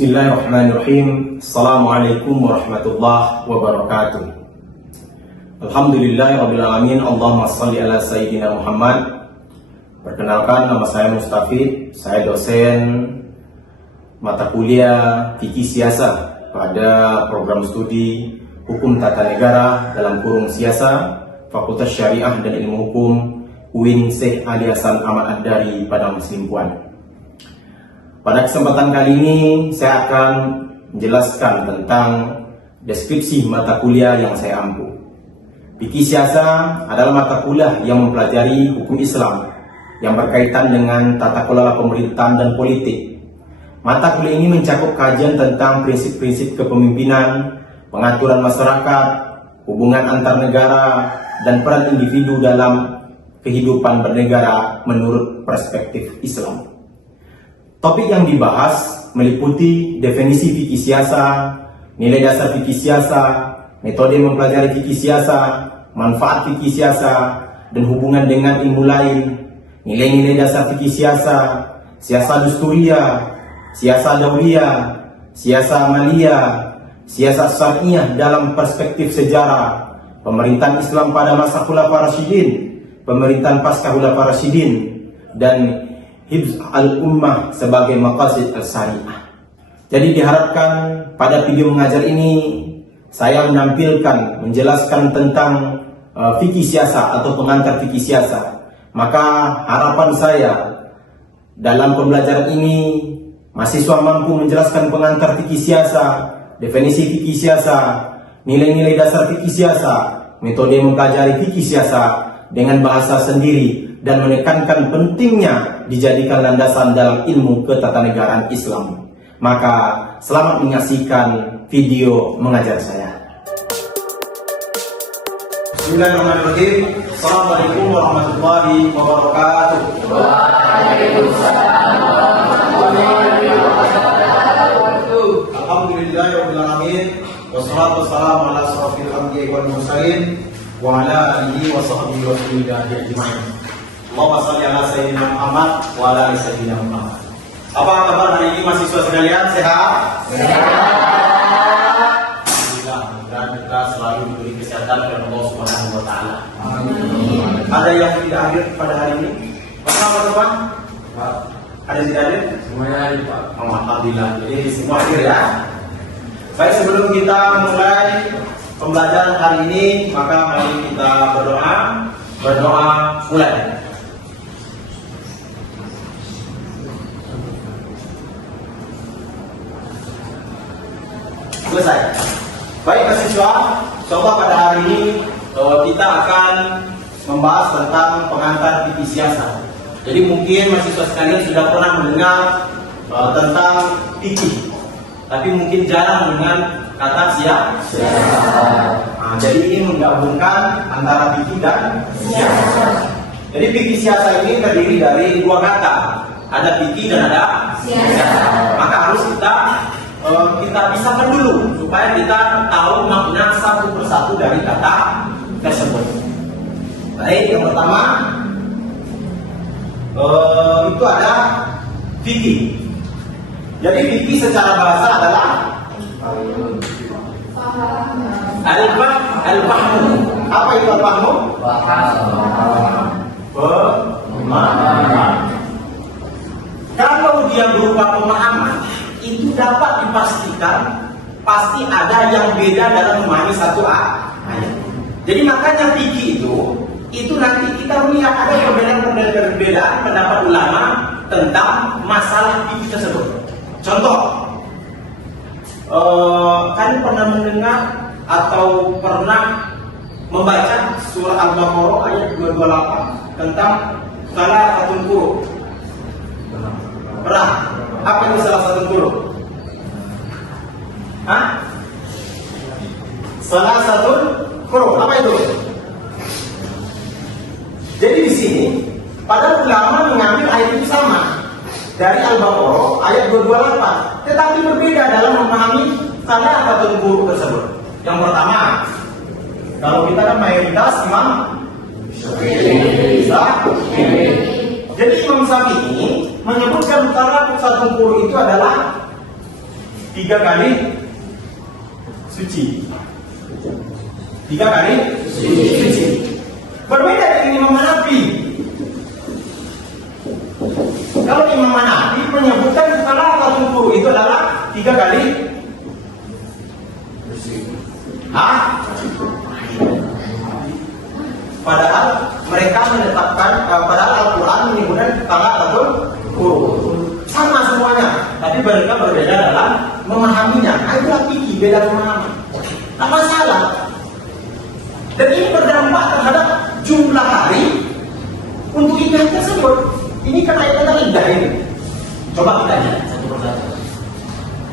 Bismillahirrahmanirrahim. Assalamualaikum warahmatullahi wabarakatuh. Alhamdulillahirabbil alamin. Allahumma shalli ala sayyidina Muhammad. Perkenalkan, nama saya Mustafid. Saya dosen mata kuliah Fikih Siasa pada program studi Hukum Tata Negara dalam kurung Siasa Fakultas Syariah dan Ilmu Hukum UIN Syekh Ali Hasan Ahmad Ad-Dari Padang Simpuan. Pada kesempatan kali ini saya akan menjelaskan tentang deskripsi mata kuliah yang saya ampu. Fikih Siasa adalah mata kuliah yang mempelajari hukum Islam yang berkaitan dengan tata kelola pemerintahan dan politik. Mata kuliah ini mencakup kajian tentang prinsip-prinsip kepemimpinan, pengaturan masyarakat, hubungan antar negara, dan peran individu dalam kehidupan bernegara menurut perspektif Islam. Topik yang dibahas meliputi definisi fikih siasa, nilai dasar fikih siasa, metode mempelajari fikih siasa, manfaat fikih siasa, dan hubungan dengan ilmu lain, nilai-nilai dasar fikih siasa, siasa dusturiyah, siasa dauliyah, siasa amaliyah, siasa syariah dalam perspektif sejarah, pemerintahan Islam pada masa Khulafaur Rasyidin, pemerintahan pasca Khulafaur Rasyidin, dan hifz al-ummah sebagai maqasid al-syariah. Jadi diharapkan pada video mengajar ini saya menampilkan, menjelaskan tentang fikih siasa atau pengantar fikih siasa. Maka harapan saya dalam pembelajaran ini mahasiswa mampu menjelaskan pengantar fikih siasa, definisi fikih siasa, nilai-nilai dasar fikih siasa, metode mempelajari fikih siasa dengan bahasa sendiri, dan menekankan pentingnya dijadikan landasan dalam ilmu ketatanegaraan Islam. Maka selamat menyaksikan video mengajar saya. Bismillahirrahmanirrahim. Assalamualaikum warahmatullahi wabarakatuh. Waalaikumsalam warahmatullahi wabarakatuh. Alhamdulillahirabbil alamin. Wassalatu wassalamu ala asyrofil anbiya'i wal mursalin wa ala alihi wa sahbihi wa sallam ajma'in. Allahumma shalli ala sayyidina Muhammad wa ala ali sayyidina Muhammad. Apa kabar hari ini mahasiswa sekalian? Sehat? Sehat. Alhamdulillah, mudah-mudahan kita selalu diberi kesehatan oleh Allah Subhanahu wa taala. Amin. Ada yang tidak hadir pada hari ini? Apa teman? Ada yang tidak hadir? Semuanya hadir, Pak. Alhamdulillah. Jadi semua hadir ya. Baik, sebelum kita mulai pembelajaran hari ini, maka mari kita berdoa. Berdoa mulai. Selesai. Baik mahasiswa, coba pada hari ini kita akan membahas tentang pengantar fikih siasa. Jadi mungkin mahasiswa sekalian sudah pernah mendengar tentang fikih, tapi mungkin jarang dengan kata siasa. Nah, jadi ini menggabungkan antara fikih dan siasa. Jadi fikih siasa ini terdiri dari dua kata, ada fikih dan ada siasa. Maka harus kita pisahkan dulu supaya kita tahu makna satu persatu dari kata tersebut. Baik, yang pertama itu ada fikih. Jadi fikih secara bahasa adalah al-fahmu. Apa itu al-fahmu? Pemahaman. Kalau dia berupa pemahaman, itu dapat dipastikan pasti ada yang beda dalam memahami satu ayat. Jadi makanya fikih itu nanti kita melihat ada perbedaan pendapat ulama tentang masalah fikih tersebut. Contoh, kalian pernah mendengar atau pernah membaca surah Al-Baqarah ayat 228 tentang salah satu huruf? Pernah? Apa itu salah satu huruf? Hah? Salah satu huruf. Apa itu? Jadi di sini pada ulama mengambil ayat itu sama dari Al-Baqarah ayat 228, tetapi berbeda dalam memahami salah satu huruf tersebut. Yang pertama, kalau kita kan mayoritas Imam Syafi'i. Jadi Imam Syafi'i menyebutkan salah satu huruf itu adalah 3 kali suci. 3 kali suci. Berbeda dengan Imam Hanafi. Kalau Imam Hanafi menyebutkan salatatul wudu itu adalah 3 kali padahal mereka menetapkan, padahal Al-Quran menyebutkan salatatul wudu sama semuanya, tapi mereka berbeda dalam memahaminya. Itulah fikih, beda pemahaman. Tak masalah. Dan ini berdampak terhadap jumlah hari untuk ibadah tersebut. Ini kan ayat indah ini. Coba kita lihat satu persatu.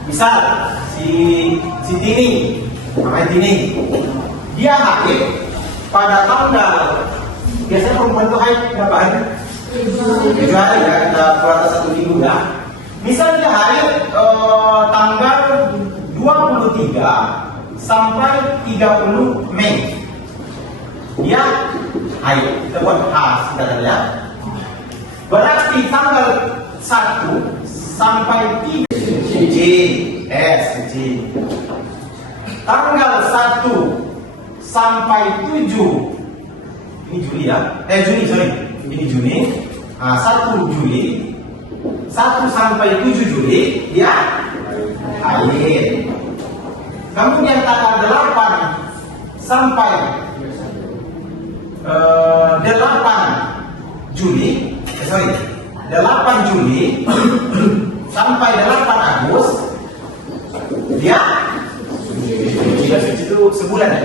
Misal si Tini, namanya Tini, dia haid pada tanggal, biasanya perempuan itu haid berapa hari? 7 hari ya, kita puasa 1 minggu ya. Misal dia haid tanggal 23 sampai 30 Mei. Dia haid, kita buat sebentar ya. Berarti tanggal 1 sampai 3 tanggal 1 sampai 7, ini Juli ya, ini Juni, 1 Juli, 1 sampai 7 Juli dia haid. Kemudian tanggal 8 sampai 8 Juli 8 Juli sampai 8 Agustus dia suci itu sebulan ya?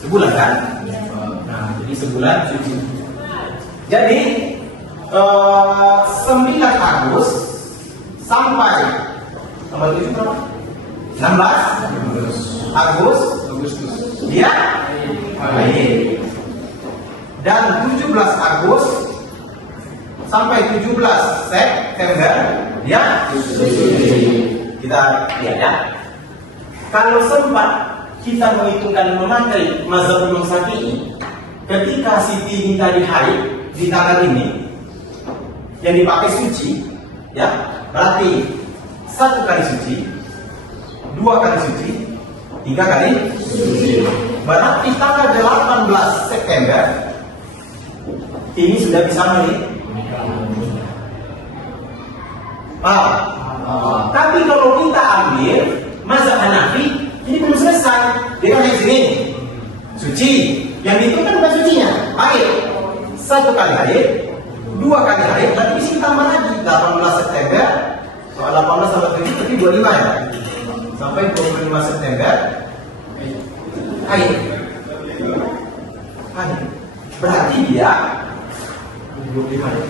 Sebulan kan? Nah, jadi sebulan suci. Jadi 9 Agustus sampai tanggal 7 berapa? 16 Agustus dia haid. Dan 17 Agustus sampai 17 September dia kita lihat ya. Kalau sempat kita menghitungkan memakai mazhab Imam Syafi'i, ketika Siti minta di haid di tanggal ini yang dipakai suci ya, berarti 1 kali suci, 2 kali suci, 3 kali suci. Berarti tanggal 18 September ini sudah bisa tapi kalau kita ambil mazhab Hanafi, ini belum selesai. Dia kan yang sini suci, yang itu kan bukan sucinya, haid. 1 kali haid, 2 kali haid, berarti isi tambah lagi 18 September, 18 sampai 7 berarti 25 ya, sampai 25 September haid. Berarti dia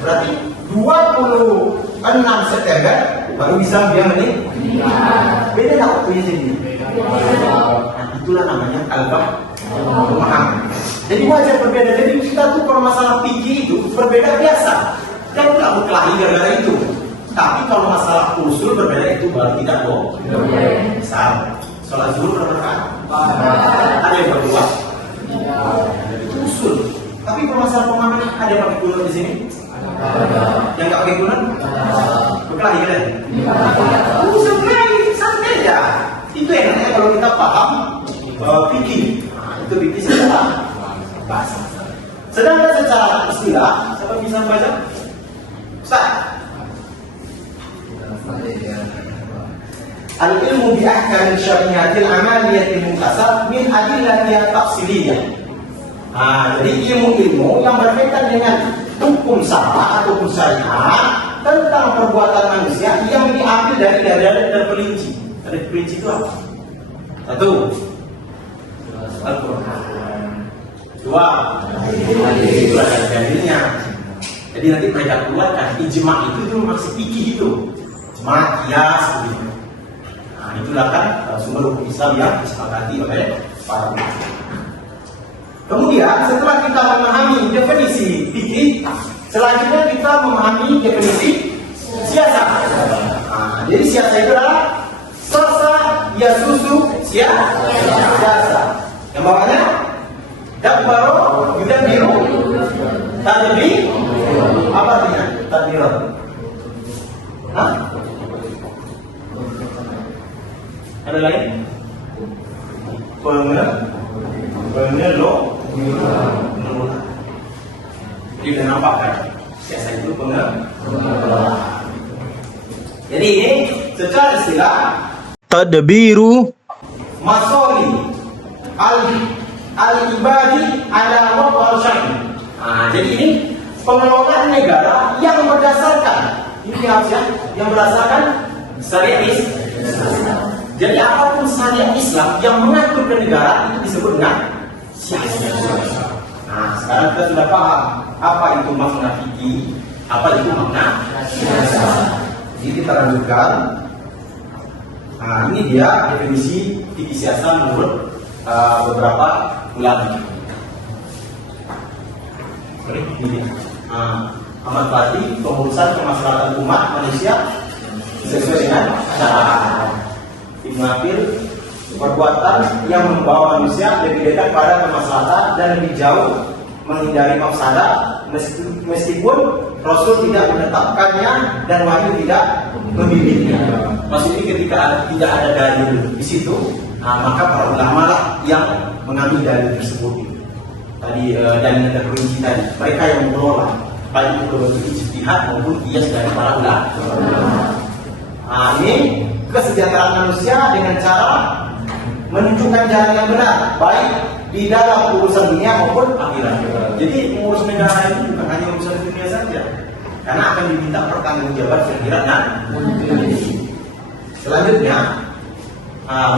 berarti 26 September baru bisa dia menikah. Beda tak waktunya sini. Nah, itulah namanya kalbah memahami. Jadi wajar berbeda. Jadi kita tuh kalau masalah fikih itu berbeda biasa. Dan tidak berkelahi gara-gara itu. Tapi kalau masalah usul berbeda itu baru tidak boleh. Misal sholat zuhur berapa rakaat? Ada yang berdua. Itu usul. Tapi kalau masalah pemahaman ada yang pakai kunut di sini? Yang nggak pakai kunut? Berkelahi kan? Usul lain santai aja. Itu enaknya kalau kita paham fikih. Itu fikih secara bahasa. Sedangkan secara istilah, siapa bisa membaca? Ustaz. Al-ilmu bi ahkam syar'iyatil amaliyatil muktasab min adillatiha tafsiliyah. Jadi ilmu-ilmu yang berkaitan dengan hukum syara atau hukum syariat tentang perbuatan manusia yang diambil dari dalil terperinci. Dalil terperinci itu apa? 1. Al-Quran. 2. Itu ada dalilnya. Jadi nanti mereka keluarkan ijma' itu maksud fikih itu. Ijma' qiyas begitu. Nah, itulah kan sumber hukum Islam yang disepakati oleh para ulama. Kemudian setelah kita memahami definisi fikih, selanjutnya kita memahami definisi siasat. Jadi siasat itu adalah sasa yasusu siasat. Yang bawahnya dabbaro yudabbiru tadbir. Apa artinya tadbir? Ada lain? Pengelola. Jadi udah nampak kan? Siasa itu pengelola. Jadi ini secara istilah Tadbiru masoli al-ibadi ala waqal syar'i. Jadi ini pengelolaan negara yang berdasarkan ini harus ya, yang berdasarkan syariat Islam. Jadi apapun syariat Islam yang mengatur ke negara itu disebut dengan siasa. Nah, sekarang kita sudah paham apa itu makna fikih, apa itu makna siasa. Jadi kita lanjutkan. Nah, ini dia definisi fikih siasa menurut beberapa ulama. Ini dia. Amat tadi pengurusan kemaslahatan umat manusia sesuai dengan syariat. Ibnu Aqil, perbuatan yang membawa manusia lebih dekat pada kemaslahatan dan lebih jauh menghindari mafsadah, meskipun Rasul tidak menetapkannya dan wahyu tidak membimbingnya. Maksudnya ketika tidak ada dalil di situ, maka para ulama lah yang mengambil dalil tersebut. Tadi dalil terperinci tadi, mereka yang mengelola baik itu berbentuk ijtihad maupun qiyas dari para ulama. Ini kesejahteraan manusia dengan cara menunjukkan jalan yang benar, baik di dalam urusan dunia maupun akhirat. Jadi mengurus negara itu bukan hanya urusan dunia saja, karena akan diminta pertanggungjawaban akhirat dan dunia. Selanjutnya,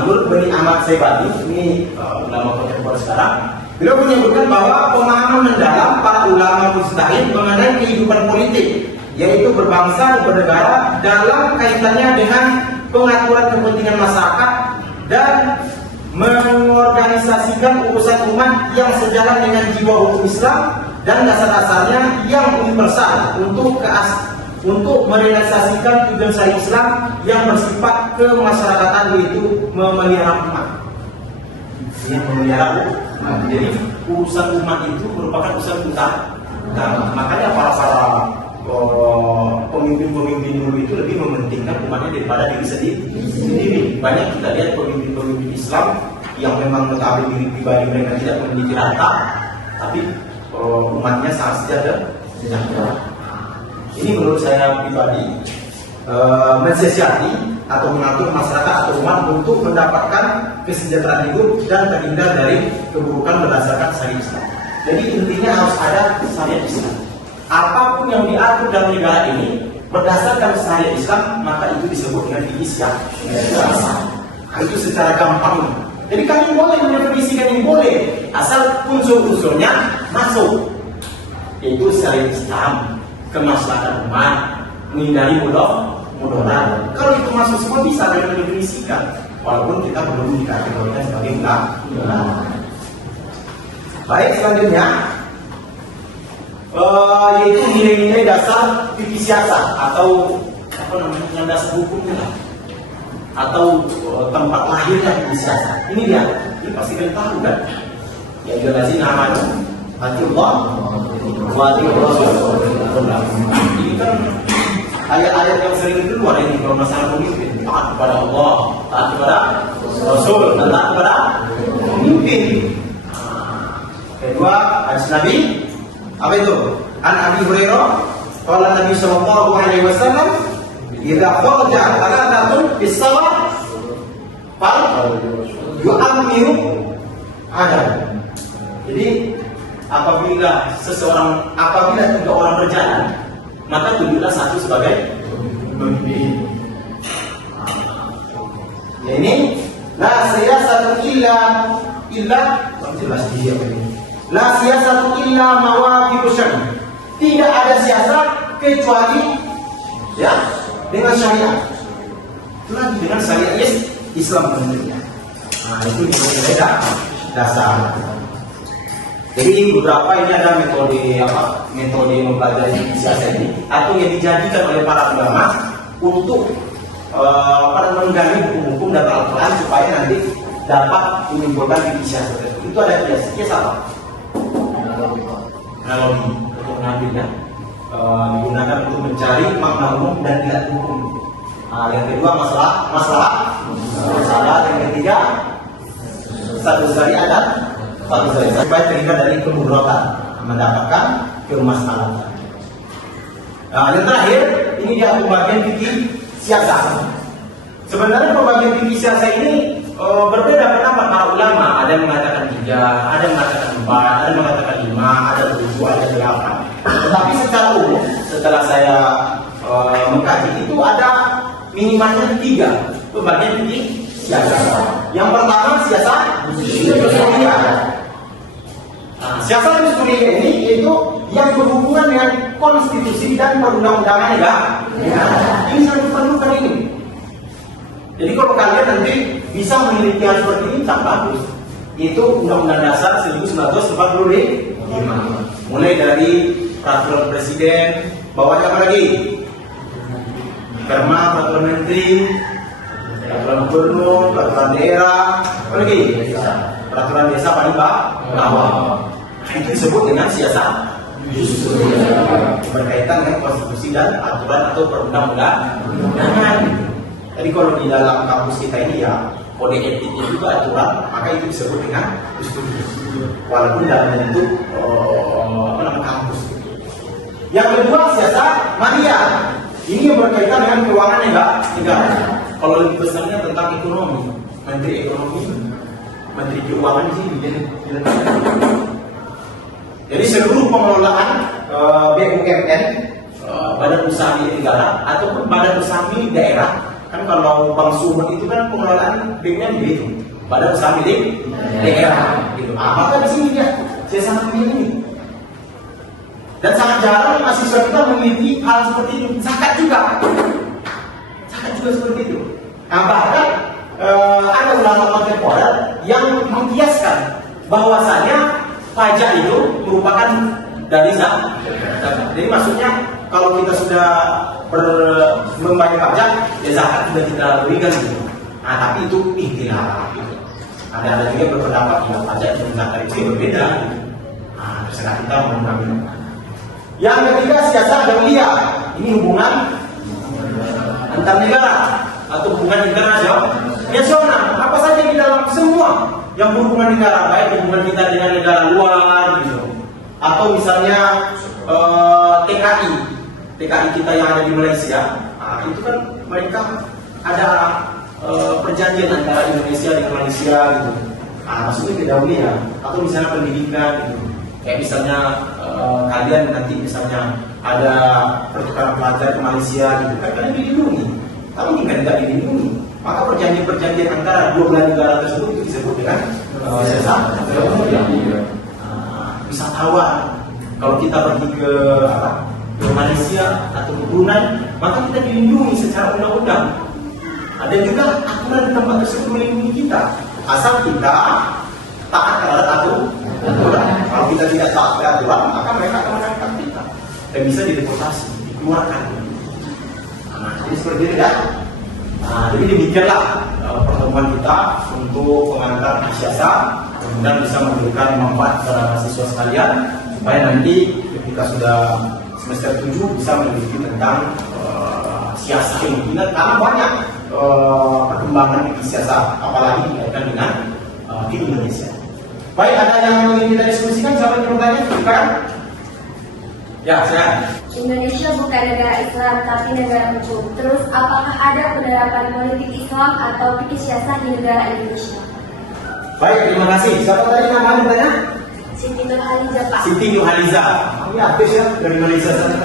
menurut Bani Ahmad Saibati, ini ulama kontemporer sekarang, beliau menyebutkan bahwa pemahaman mendalam para ulama mujtahid mengenai kehidupan politik, yaitu berbangsa dan bernegara dalam kaitannya dengan pengaturan kepentingan masyarakat dan mengorganisasikan urusan umat yang sejalan dengan jiwa hukum Islam dan dasar-dasarnya yang universal untuk merealisasikan tujuan syariat Islam yang bersifat kemasyarakatan, yaitu memelihara umat. Yang memelihara umat. Jadi urusan umat itu merupakan urusan utama. Makanya para pemimpin-pemimpin dulu itu lebih mementingkan umatnya daripada diri sendiri. Banyak kita lihat pemimpin-pemimpin Islam yang memang mengetahui diri pribadi mereka tidak memiliki harta, tapi umatnya sangat sejahtera. Ini menurut saya pribadi mensiasati atau mengatur masyarakat atau umat untuk mendapatkan kesejahteraan hidup dan terhindar dari keburukan berdasarkan syariat Islam. Jadi intinya harus ada syariat Islam. Apapun yang diatur dalam negara ini berdasarkan syariat Islam, maka itu disebut dengan fikih siasa. Itu secara gampang. Jadi kami boleh mendefinisikan ini, boleh, asal unsur-unsurnya masuk. Itu syariat Islam, kemaslahatan umat, menghindari mudarat. Kalau itu masuk semua bisa kami mendefinisikan, walaupun kita belum dikategorikan sebagai ulama. Baik, selanjutnya yaitu nilai-nilai dasar fikih siasa atau apa namanya, dasar hukumnya atau tempat lahirnya fikih siasa. Ini dia, ini pasti kalian tahu kan? Ya jelas ini namanya Atiullah wa atiur Rasul. Ini kan ayat-ayat yang sering keluar ini kalau masalah pemimpin, taat kepada Allah, taat kepada Rasul, dan taat kepada pemimpin. Kedua, hadis Nabi apa itu? An Abi Hurairah qala Nabi sallallahu alaihi wasallam, "Idza kharaja thalathatun bis-salat fal yu'ammiru adam." Jadi apabila tiga orang berjalan, maka tunjuklah satu sebagai pemimpin. Ya ini la siyasatu illa jelas dia ini. La siyasatu illa mawaqifus syar'i. Tidak ada siasat kecuali ya dengan syariat. Itu lagi dengan syariat Islam tentunya. Nah, itu beda dasar. Jadi beberapa ini ada metode mempelajari siasat ini atau yang dijadikan oleh para ulama untuk menggali hukum-hukum dan Al-Quran supaya nanti dapat menyimpulkan fikih siasat. Itu ada kias apa? Analogi untuk mengambilnya digunakan untuk mencari makna umum dan tidak hukum. Yang kedua masalah. Yang ketiga satu syariat dan satu syariat supaya terhindar dari kemudaratan, mendapatkan kemaslahatan. Yang terakhir ini dia pembagian fikih siasat. Sebenarnya pembagian fikih siasat ini berbeda pendapat para ulama. Ada yang mengatakan 3, ada yang mengatakan 4, ada yang mengatakan 5, ada 7, ada 8. Tetapi secara umum setelah saya mengkaji itu ada minimalnya 3 pembagian fikih siasat. Yang pertama siasat usuliyah. Siasat usuliyah ini itu yang berhubungan dengan konstitusi dan perundang-undangan negara. Ini sangat diperlukan ini. Jadi kalau kalian nanti bisa memiliki hal seperti ini, tak bagus. Itu Undang-Undang Dasar 1945. Mulai dari peraturan presiden, bawahnya apa lagi? Perma, peraturan menteri, peraturan gubernur, peraturan daerah, apa lagi? Peraturan desa paling bawah. Itu disebut dengan siasat berkaitan dengan konstitusi dan aturan atau perundang-undangan. Jadi kalau di dalam kampus kita ini ya kode etiknya juga aturan, maka itu disebut dengan usul. Walaupun dalam bentuk kampus. Yang kedua siasat maliyah. Ini yang berkaitan dengan keuangan negara. Kalau lebih besarnya tentang ekonomi, menteri ekonomi, menteri keuangan sih jadi seluruh pengelolaan BUMN, badan usaha milik negara ataupun badan usaha milik daerah. Kan kalau Bank Sumber itu kan pengelolaan BUMN gitu, badan usaha milik daerah gitu. Maka di sini dia saya sangat memilih. Dan sangat jarang mahasiswa kita memiliki hal seperti itu. Zakat juga seperti itu. Nah, bahkan ada ulama kontemporer yang mengkiaskan bahwasanya pajak itu merupakan dari zakat. Jadi maksudnya kalau kita sudah membayar pajak, ya zakat sudah kita berikan gitu. Nah, tapi itu ikhtilaf gitu. Ada juga berpendapat ya pajak dan zakat itu berbeda gitu. Nah, terserah kita mau mengambil. Yang ketiga siasat dauliyah. Ini hubungan antar negara atau hubungan internasional. Apa saja di dalam semua yang berhubungan negara, baik hubungan kita dengan negara luar gitu. Atau misalnya TKI kita yang ada di Malaysia, itu kan mereka ada perjanjian antara Indonesia dengan Malaysia gitu. Maksudnya kedauliyah atau misalnya pendidikan gitu. Kayak misalnya kalian nanti misalnya ada pertukaran pelajar ke Malaysia gitu, kan kalian dilindungi. Kalau tidak dilindungi, maka perjanjian-perjanjian antara dua belah negara tersebut itu disebut dengan wisatawan. Kalau kita pergi ke Malaysia atau ke Brunei, maka kita dilindungi secara undang-undang. Ada juga aturan di tempat tersebut melindungi kita, asal kita taat terhadap aturan. Kalau kita tidak taat terhadap aturan, maka mereka akan menangkap kita dan bisa dideportasi, dikeluarkan. Jadi seperti itu ya. Jadi demikianlah pertemuan kita untuk pengantar siasat, kemudian bisa memberikan manfaat kepada mahasiswa sekalian supaya nanti ketika sudah semester 7 bisa meneliti tentang siasat ini. Karena banyak perkembangan di siasat, apalagi berkaitan dengan di Indonesia. Baik, ada yang ingin kita diskusikan? Siapa yang bertanya? Silakan. Ya, saya. Indonesia bukan negara Islam tapi negara hukum. Terus apakah ada penerapan politik Islam atau fikih siasat di negara Indonesia? Baik, terima kasih. Siapa tadi namanya bertanya? Siti Nurhaliza, Pak. Siti Nurhaliza. Ini habis ya dari Malaysia sana.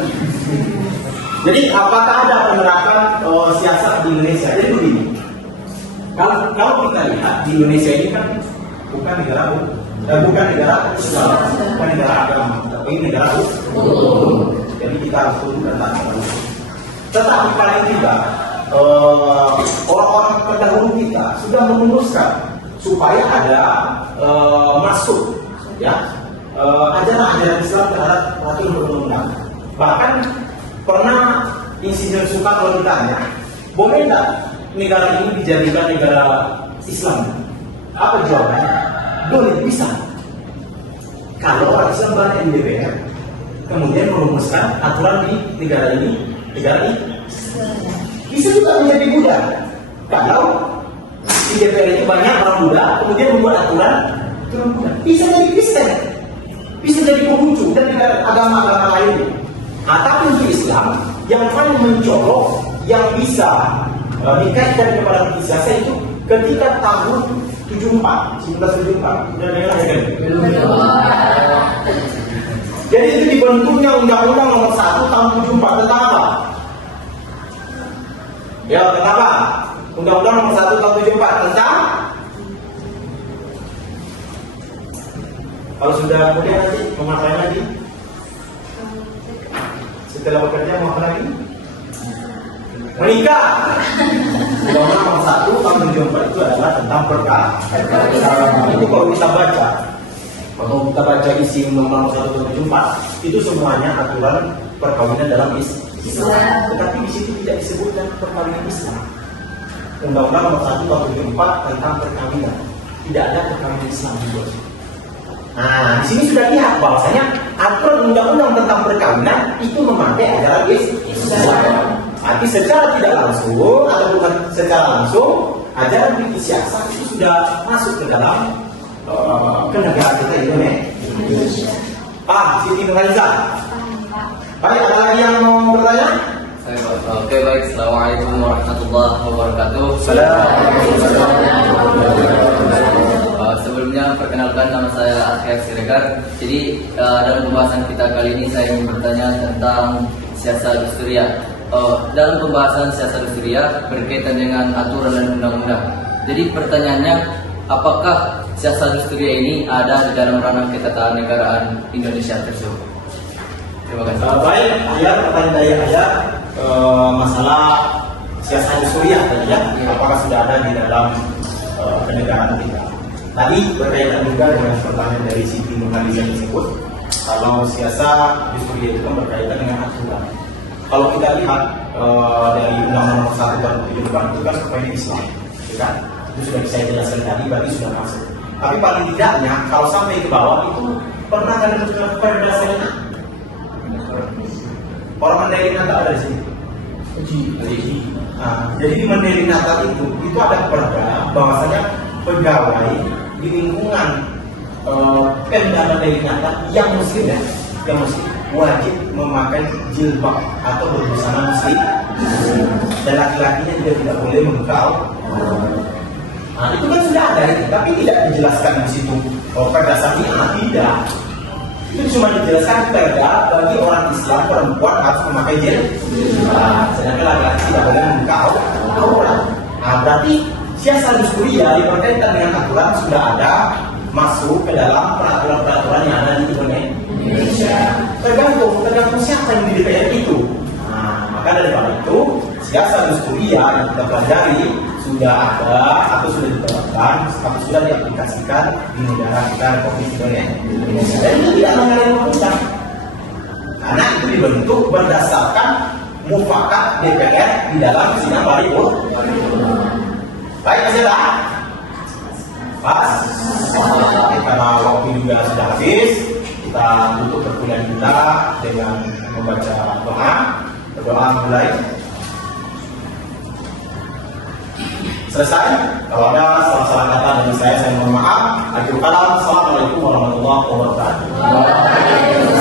Jadi apakah ada penerapan siasat di Indonesia? Jadi begini. Kalau kita lihat di Indonesia ini kan bukan negara hukum. Bukan negara Islam, bukan negara agama, tapi negara hukum. Jadi kita harus tunduk dan taat. Tetapi paling tidak orang-orang pendahulu kita sudah merumuskan supaya ada masuk ya ajaran-ajaran Islam terhadap peraturan perundang-undangan. Bahkan pernah Insinyur Soekarno ditanya, boleh tidak negara ini dijadikan negara Islam? Apa jawabannya? Boleh, bisa. Kalau orang Islam banyak di DPR, kemudian merumuskan aturan di negara ini, negara ini. bisa juga menjadi budak. Kalau di DPR itu banyak orang budak, kemudian membuat aturan turun budak. Bisa jadi Kristen, bisa jadi Konghucu dan tidak agama-agama lain. Nah, tapi untuk Islam yang paling mencolok, yang bisa dikaitkan kepada kisah itu ketika tahun 1974. Sudah dengar ya kan? Jadi itu dibentuknya Undang-Undang Nomor 1 Tahun 74 tentang apa? Ya, tentang apa? Undang-Undang Nomor 1 Tahun 74 tentang, kalau sudah kemudian nanti mau ngapain lagi? Setelah bekerja mau apa lagi? Menikah. Undang-Undang Nomor 1 Tahun 74 itu adalah tentang perkawinan. Itu kalau kita baca, kalau kita baca isi Undang-Undang Nomor 1 Tahun 74, itu semuanya aturan perkawinan dalam Islam. Tetapi di situ tidak disebutkan perkawinan Islam. Undang-Undang Nomor 1 Tahun 74 tentang perkawinan, tidak ada perkawinan Islam di bawah. Nah, di sini sudah lihat bahwasanya aturan undang-undang tentang perkawinan itu memakai ajaran Islam. Tapi secara tidak langsung atau bukan secara langsung, ajaran fikih siasat itu sudah masuk ke dalam kenegaraan kita Indonesia. Pak, Siti Nurhaliza. Baik, ada lagi yang mau bertanya? Oke, baik. Assalamualaikum warahmatullahi wabarakatuh. Sebelumnya perkenalkan, nama saya Akhir Siregar. Jadi dalam pembahasan kita kali ini saya ingin bertanya tentang siasat Dusturia. Dalam pembahasan siasat Dusturia berkaitan dengan aturan dan undang-undang. Jadi pertanyaannya, apakah siasat Dusturia ini ada di dalam ranah ketatanegaraan Indonesia tersebut? Terima kasih. Baik, ayah, pertanyaan dari ayah masalah siasat Dusturia tadi ya, apakah sudah ada di dalam kenegaraan kita? Tadi berkaitan juga dengan pertanyaan dari Siti Nurhaliza tersebut, kalau siasat Dusturia itu berkaitan dengan aturan. Kalau kita lihat dari Undang-Undang Nomor 1 Tahun 74 itu kan supaya Islam, ya kan? Itu sudah saya jelaskan tadi, berarti sudah masuk. Tapi paling tidaknya kalau sampai ke bawah itu pernah kalian mendengar perdasarnya? Orang Mandailing Natal ada di sini. Jadi di Mandailing Natal itu ada perda bahwasanya pegawai di lingkungan Pemda Mandailing Natal yang muslim ya, yang muslim wajib memakai jilbab atau berbusana muslim, dan laki-lakinya juga tidak boleh membuka. Nah, itu kan sudah ada, tapi tidak dijelaskan di situ. Perda syariah tidak. Itu cuma dijelaskan perda bagi orang Islam perempuan harus memakai jilbab, sedangkan laki-laki tidak boleh membuka aurat. Nah, berarti siasat Dusturia berkaitan dengan aturan sudah ada masuk ke dalam peraturan-peraturan yang ada di Indonesia. Tergantung siapa yang di DPR itu. Nah, maka daripada itu siasat Dusturia yang kita pelajari sudah ada atau sudah diterapkan atau sudah diaplikasikan di negara kita Republik Indonesia. Dan itu tidak melanggar undang-undang, karena itu dibentuk berdasarkan mufakat DPR di dalam sidang paripurna. Baik, masih ada? Pas? Karena waktu juga sudah habis, kita tutup perkuliahan kita dengan membaca doa. Berdoa mulai. Selesai. Kalau ada salah-salah kata dari saya mohon maaf. Akhirul kalam. Assalamualaikum warahmatullahi wabarakatuh.